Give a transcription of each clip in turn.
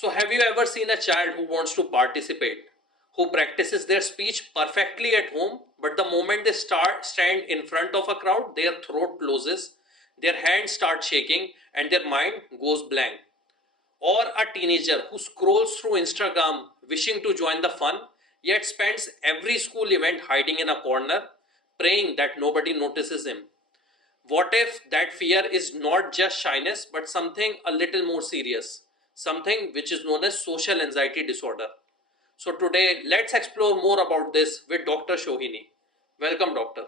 So, have you ever seen a child who wants to participate, who practices their speech perfectly at home, but the moment they stand in front of a crowd, their throat closes, their hands start shaking, and their mind goes blank? Or a teenager who scrolls through Instagram wishing to join the fun, yet spends every school event hiding in a corner, praying that nobody notices him? What if that fear is not just shyness but something a little more serious? Something which is known as social anxiety disorder. So, today let's explore more about this with Dr. Shohini. Welcome, Doctor.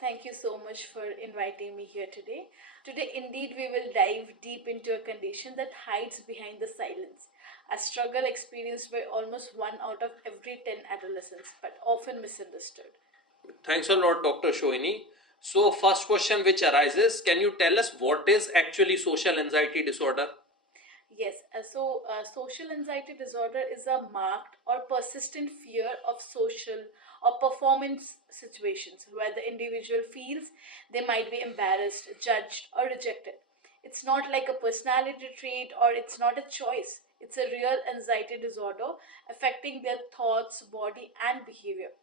Thank you so much for inviting me here today. Today, indeed, we will dive deep into a condition that hides behind the silence, a struggle experienced by almost 1 out of every 10 adolescents, but often misunderstood. Thanks a lot, Dr. Shohini. So, first question which arises, can you tell us what is actually social anxiety disorder? Yes, social anxiety disorder is a marked or persistent fear of social or performance situations where the individual feels they might be embarrassed, judged, or rejected. It's not like a personality trait or it's not a choice. It's a real anxiety disorder affecting their thoughts, body, and behavior.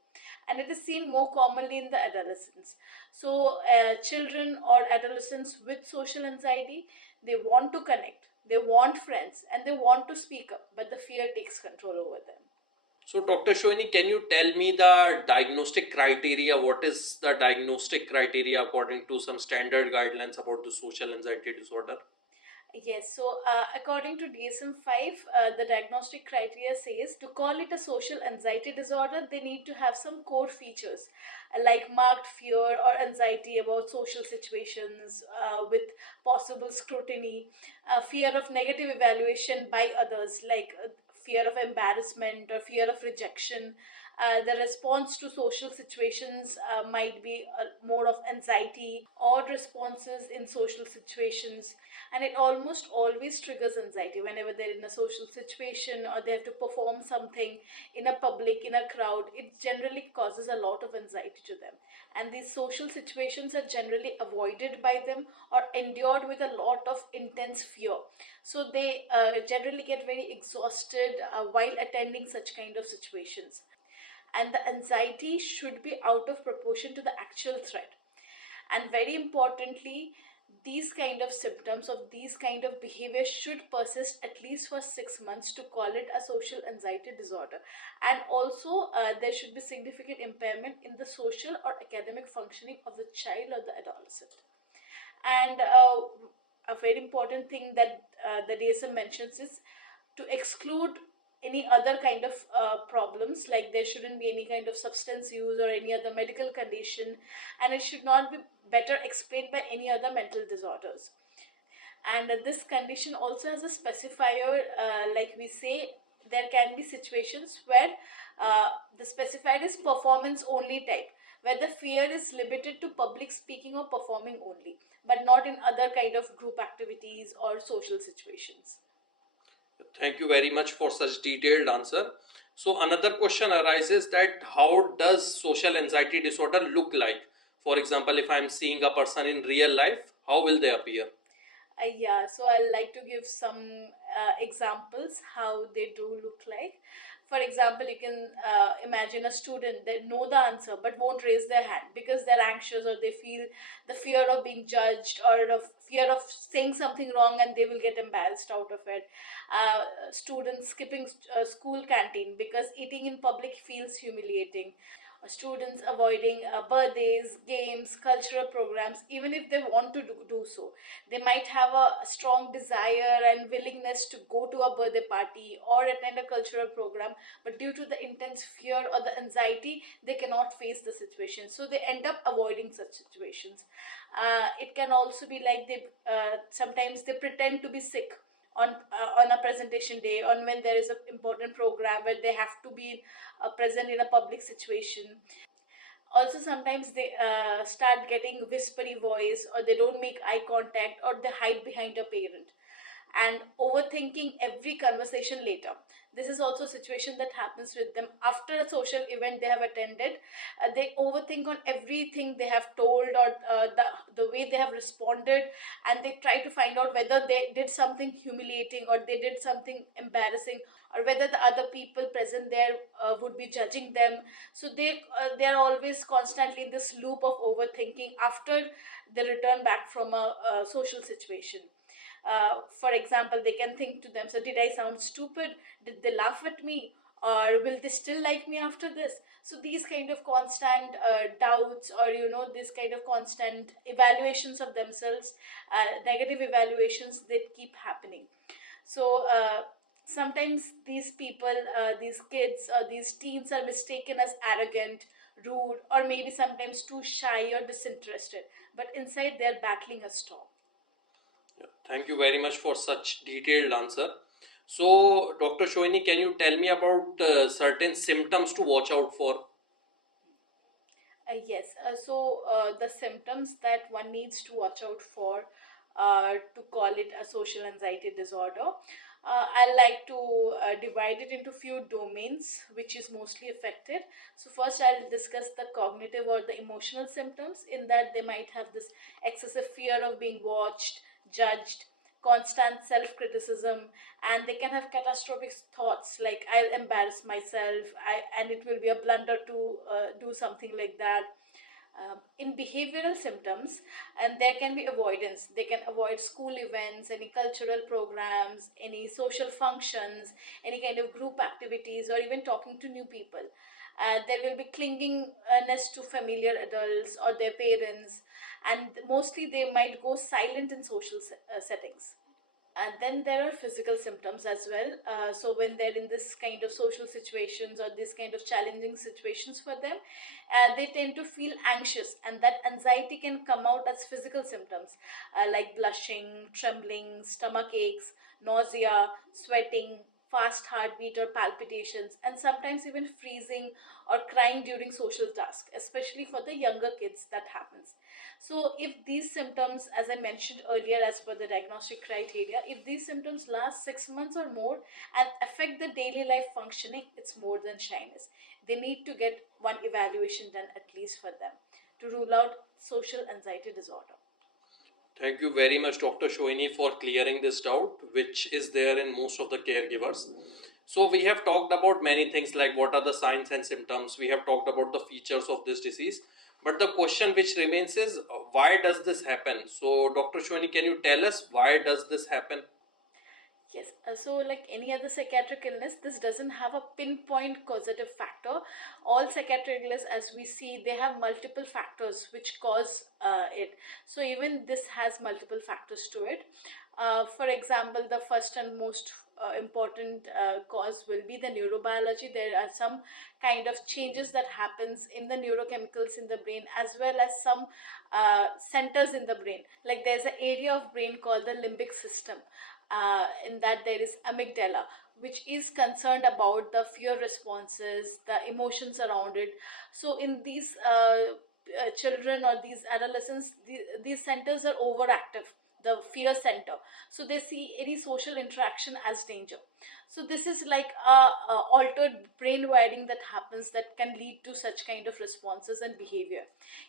And it is seen more commonly in the adolescents. So, children or adolescents with social anxiety, they want to connect, they want friends, and they want to speak up, but the fear takes control over them. So, Dr. Shohini, can you tell me the diagnostic criteria? What is the diagnostic criteria according to some standard guidelines about the social anxiety disorder? Yes, so according to DSM-5, the diagnostic criteria says to call it a social anxiety disorder, they need to have some core features like marked fear or anxiety about social situations with possible scrutiny, fear of negative evaluation by others, like fear of embarrassment or fear of rejection. The response to social situations might be more of anxiety, odd responses in social situations, and it almost always triggers anxiety whenever they're in a social situation or they have to perform something in a public, in a crowd. It generally causes a lot of anxiety to them, and these social situations are generally avoided by them or endured with a lot of intense fear. So they generally get very exhausted while attending such kind of situations, and the anxiety should be out of proportion to the actual threat. And very importantly, these kind of symptoms of these kind of behavior should persist at least for 6 months to call it a social anxiety disorder. And also there should be significant impairment in the social or academic functioning of the child or the adolescent. And a very important thing that the DSM mentions is to exclude any other kind of problems, like there shouldn't be any kind of substance use or any other medical condition, and it should not be better explained by any other mental disorders. And this condition also has a specifier, like we say, there can be situations where the specified is performance only type, where the fear is limited to public speaking or performing only, but not in other kind of group activities or social situations. Thank you very much for such detailed answer. So, another question arises that how does social anxiety disorder look like? For example, if I am seeing a person in real life, how will they appear? Yeah, so I'd like to give some examples how they do look like. For example, you can imagine a student that know the answer but won't raise their hand because they're anxious or they feel the fear of being judged or of fear of saying something wrong and they will get embarrassed out of it. Students skipping school canteen because eating in public feels humiliating. Students avoiding birthdays, games, cultural programs, even if they want to do so. They might have a strong desire and willingness to go to a birthday party or attend a cultural program, but due to the intense fear or the anxiety, they cannot face the situation. So they end up avoiding such situations. It can also be like they sometimes they pretend to be sick on a presentation day, on when there is an important program where they have to be present in a public situation. Also sometimes they start getting whispery voice, or they don't make eye contact, or they hide behind a parent. and overthinking every conversation later. This is also a situation that happens with them after a social event they have attended. They overthink on everything they have told, or the way they have responded, and they try to find out whether they did something humiliating or they did something embarrassing, or whether the other people present there would be judging them. So they are always constantly in this loop of overthinking after they return back from a social situation. For example, they can think to them, so did I sound stupid? Did they laugh at me? Or will they still like me after this? So these kind of constant doubts, or this kind of constant evaluations of themselves, negative evaluations, that keep happening. So sometimes these people, these kids or these teens are mistaken as arrogant, rude, or maybe sometimes too shy or disinterested, but inside they're battling a storm. Thank you very much for such detailed answer. So, Dr. Shoini, can you tell me about certain symptoms to watch out for? Yes, the symptoms that one needs to watch out for, to call it a social anxiety disorder, I like to divide it into few domains which is mostly affected. So first I'll discuss the cognitive or the emotional symptoms. In that, they might have this excessive fear of being watched, judged, constant self-criticism, and they can have catastrophic thoughts like I'll embarrass myself, and it will be a blunder to do something like that. In behavioral symptoms, and there can be avoidance. They can avoid school events, any cultural programs, any social functions, any kind of group activities, or even talking to new people. There will be clingingness to familiar adults or their parents, and mostly they might go silent in social settings. And then there are physical symptoms as well. So when they're in this kind of social situations or this kind of challenging situations for them, they tend to feel anxious, and that anxiety can come out as physical symptoms, like blushing, trembling, stomach aches, nausea, sweating, fast heartbeat or palpitations, and sometimes even freezing or crying during social tasks, especially for the younger kids that happens. So if these symptoms, as I mentioned earlier, as per the diagnostic criteria, if these symptoms last 6 months or more and affect the daily life functioning, it's more than shyness. They need to get one evaluation done at least for them to rule out social anxiety disorder. Thank you very much, Dr. Shoini, for clearing this doubt, which is there in most of the caregivers. So, we have talked about many things like what are the signs and symptoms, we have talked about the features of this disease. But the question which remains is why does this happen? So, Dr. Shoini, can you tell us why does this happen? Yes, so like any other psychiatric illness, this doesn't have a pinpoint causative factor. All psychiatric illness, as we see, they have multiple factors which cause it. So even this has multiple factors to it. For example, the first and most important cause will be the neurobiology. There are some kind of changes that happens in the neurochemicals in the brain, as well as some centers in the brain. Like there's an area of brain called the limbic system. In that there is amygdala, which is concerned about the fear responses, the emotions around it. So in these children or these adolescents, these centers are overactive, the fear center. So they see any social interaction as danger. So this is like a altered brain wiring that happens that can lead to such kind of responses and behavior.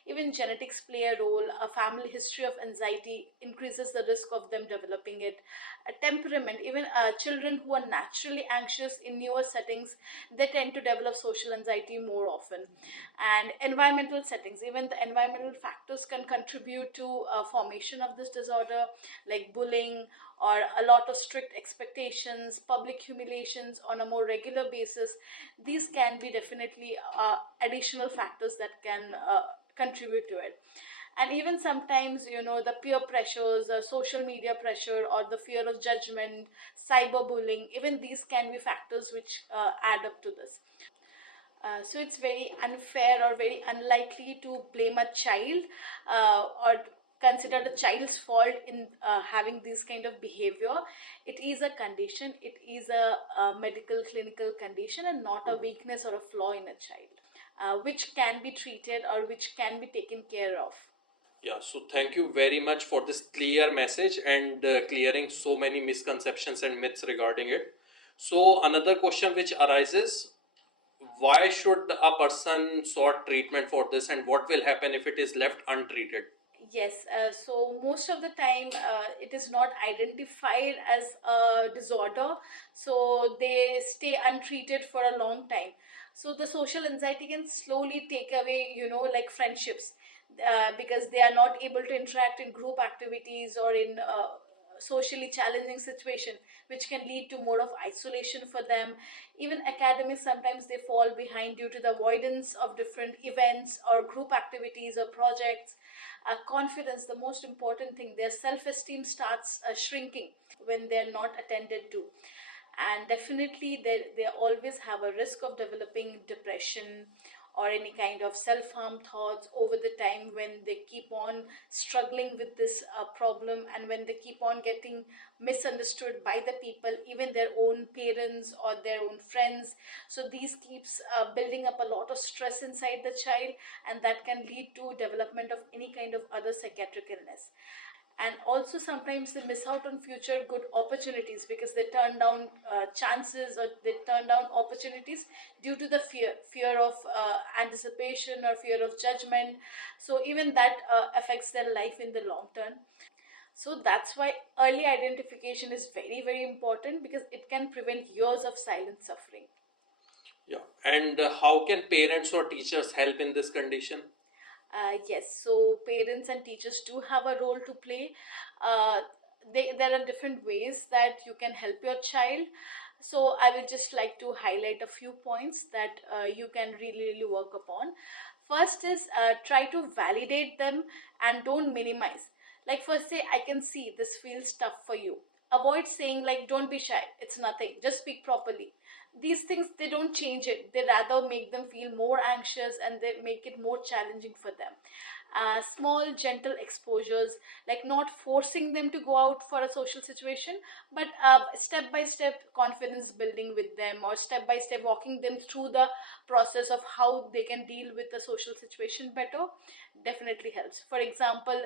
Even genetics play a role. A family history of anxiety increases the risk of them developing it. A temperament, even children who are naturally anxious in newer settings, they tend to develop social anxiety more often. And environmental settings, even the environmental factors can contribute to formation of this disorder, like bullying or a lot of strict expectations, public humiliations on a more regular basis. These can be definitely additional factors that can contribute to it. And even sometimes, the peer pressures, social media pressure, or the fear of judgment, cyberbullying, even these can be factors which add up to this. So it's very unfair or very unlikely to blame a child, or consider the child's fault in having this kind of behavior. It is a condition, it is a medical clinical condition, and not a weakness or a flaw in a child, which can be treated or which can be taken care of. Yeah, so thank you very much for this clear message and clearing so many misconceptions and myths regarding it. So, another question which arises, why should a person sought treatment for this, and what will happen if it is left untreated? Yes, so most of the time it is not identified as a disorder, so they stay untreated for a long time. So the social anxiety can slowly take away, like friendships, because they are not able to interact in group activities or in socially challenging situation, which can lead to more of isolation for them. Even academics, sometimes they fall behind due to the avoidance of different events or group activities or projects. Confidence, the most important thing, their self-esteem starts shrinking when they're not attended to. And definitely they always have a risk of developing depression or any kind of self-harm thoughts over the time when they keep on struggling with this problem, and when they keep on getting misunderstood by the people, even their own parents or their own friends. So these keeps building up a lot of stress inside the child, and that can lead to development of any kind of other psychiatric illness. And also sometimes they miss out on future good opportunities because they turn down chances, or they turn down opportunities due to the fear of anticipation or fear of judgment. So even that affects their life in the long term. So that's why early identification is very very important, because it can prevent years of silent suffering. Yeah, and how can parents or teachers help in this condition? Yes, so parents and teachers do have a role to play. There are different ways that you can help your child. So I would just like to highlight a few points that you can really, really work upon. First is try to validate them and don't minimize. Like first say, I can see this feels tough for you. Avoid saying like, don't be shy, it's nothing, just speak properly. These things, they don't change it, they rather make them feel more anxious, and they make it more challenging for them. Small gentle exposures, like not forcing them to go out for a social situation, but step by step confidence building with them, or step by step walking them through the process of how they can deal with the social situation better, definitely helps. For example,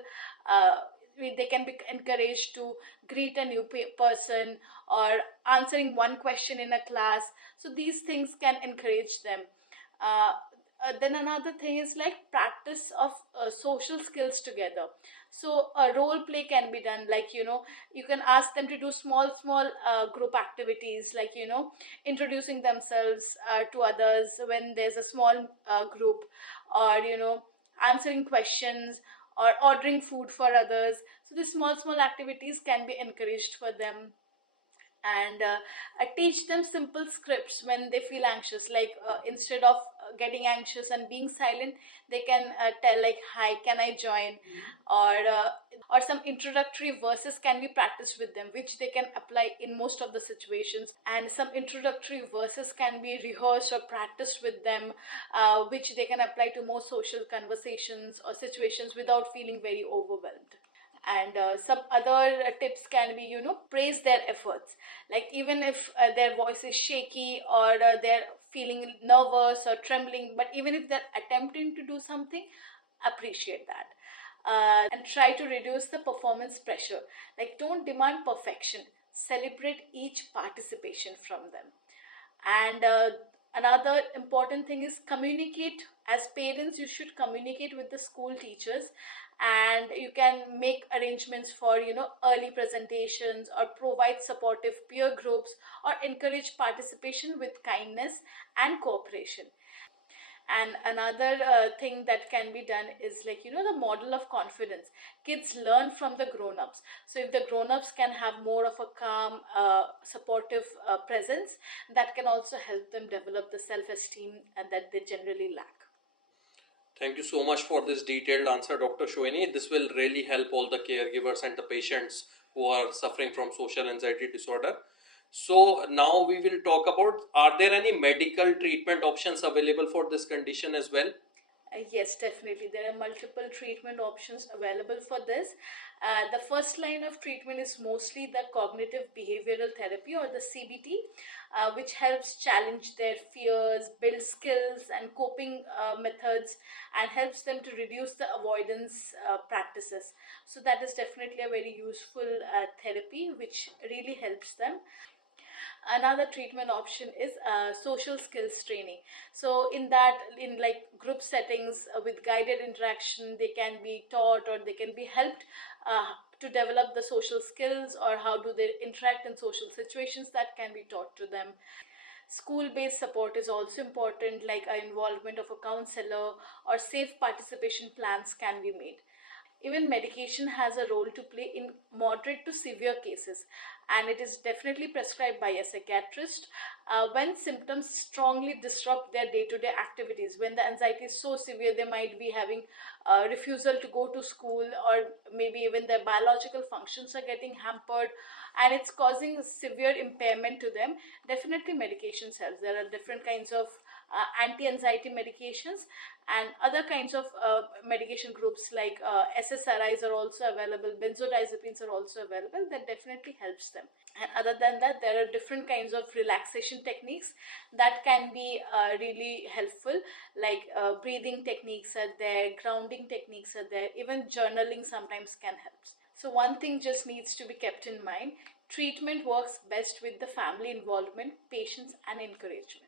they can be encouraged to greet a new person, or answering one question in a class. So these things can encourage them. uh, then another thing is like practice of social skills together. So a role play can be done, like you can ask them to do small group activities, like introducing themselves to others when there's a small group, or answering questions, or ordering food for others. So these small activities can be encouraged for them. And teach them simple scripts when they feel anxious, like instead of getting anxious and being silent, they can tell like, hi, can I join? Or some introductory verses can be practiced with them, which they can apply in most of the situations. And some introductory verses can be rehearsed or practiced with them, which they can apply to more social conversations or situations without feeling very overwhelmed. And some other tips can be, praise their efforts. Like even if their voice is shaky, or they're feeling nervous or trembling, but even if they're attempting to do something, appreciate that. And try to reduce the performance pressure. Like don't demand perfection, celebrate each participation from them. And another important thing is communicate. As parents, you should communicate with the school teachers, and you can make arrangements for early presentations, or provide supportive peer groups, or encourage participation with kindness and cooperation. And another thing that can be done is like the model of confidence. Kids learn from the grown-ups. So if the grown-ups can have more of a calm supportive presence, that can also help them develop the self-esteem and that they generally lack. Thank you so much for this detailed answer, Dr. Shoini. This will really help all the caregivers and the patients who are suffering from social anxiety disorder. So now we will talk about, are there any medical treatment options available for this condition as well? Yes, definitely. There are multiple treatment options available for this. The first line of treatment is mostly the cognitive behavioral therapy or the CBT, which helps challenge their fears, build skills and coping methods, and helps them to reduce the avoidance practices. So, that is definitely a very useful therapy which really helps them. Another treatment option is social skills training. So in that, in like group settings with guided interaction, they can be taught or they can be helped to develop the social skills, or how do they interact in social situations, that can be taught to them. School based support is also important, like involvement of a counselor or safe participation plans can be made. Even medication has a role to play in moderate to severe cases, and it is definitely prescribed by a psychiatrist when symptoms strongly disrupt their day to day activities. When the anxiety is so severe, they might be having refusal to go to school, or maybe even their biological functions are getting hampered, and it's causing severe impairment to them. Definitely, medications help. There are different kinds of anti-anxiety medications, and other kinds of medication groups like SSRIs are also available, benzodiazepines are also available, that definitely helps them. And other than that, there are different kinds of relaxation techniques that can be really helpful, like breathing techniques are there, grounding techniques are there, even journaling sometimes can help. So one thing just needs to be kept in mind: treatment works best with the family involvement, patience and encouragement.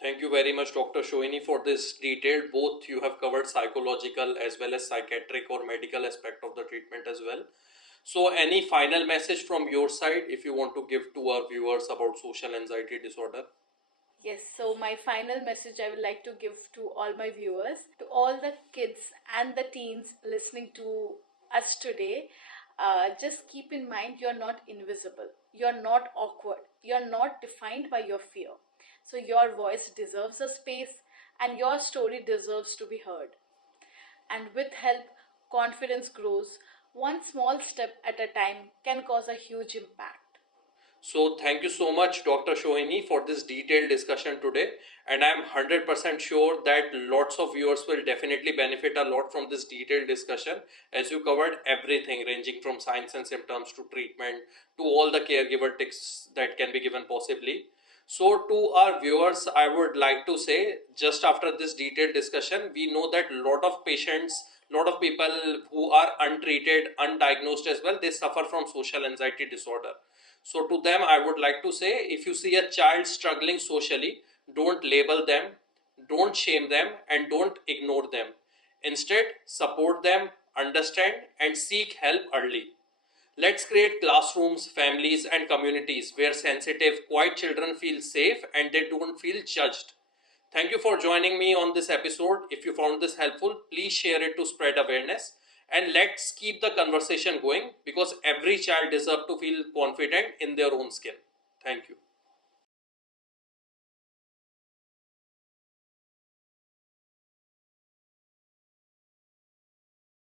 Thank you very much, Dr. Shoini, for this detailed. Both you have covered psychological as well as psychiatric or medical aspect of the treatment as well. So, any final message from your side if you want to give to our viewers about social anxiety disorder? Yes, so my final message I would like to give to all my viewers, to all the kids and the teens listening to us today, just keep in mind you're not invisible, you're not awkward, you're not defined by your fear. So your voice deserves a space, and your story deserves to be heard. And with help, confidence grows. One small step at a time can cause a huge impact. So, thank you so much, Dr. Shoini, for this detailed discussion today. And I'm 100% sure that lots of viewers will definitely benefit a lot from this detailed discussion, as you covered everything ranging from signs and symptoms to treatment to all the caregiver tips that can be given possibly. So, to our viewers, I would like to say, just after this detailed discussion, we know that lot of patients, lot of people who are untreated, undiagnosed as well, they suffer from social anxiety disorder. So to them, I would like to say, if you see a child struggling socially, don't label them, don't shame them, and don't ignore them. Instead, support them, understand, and seek help early. Let's create classrooms, families, and communities where sensitive, quiet children feel safe and they don't feel judged. Thank you for joining me on this episode. If you found this helpful, please share it to spread awareness. And let's keep the conversation going, because every child deserves to feel confident in their own skin. Thank you.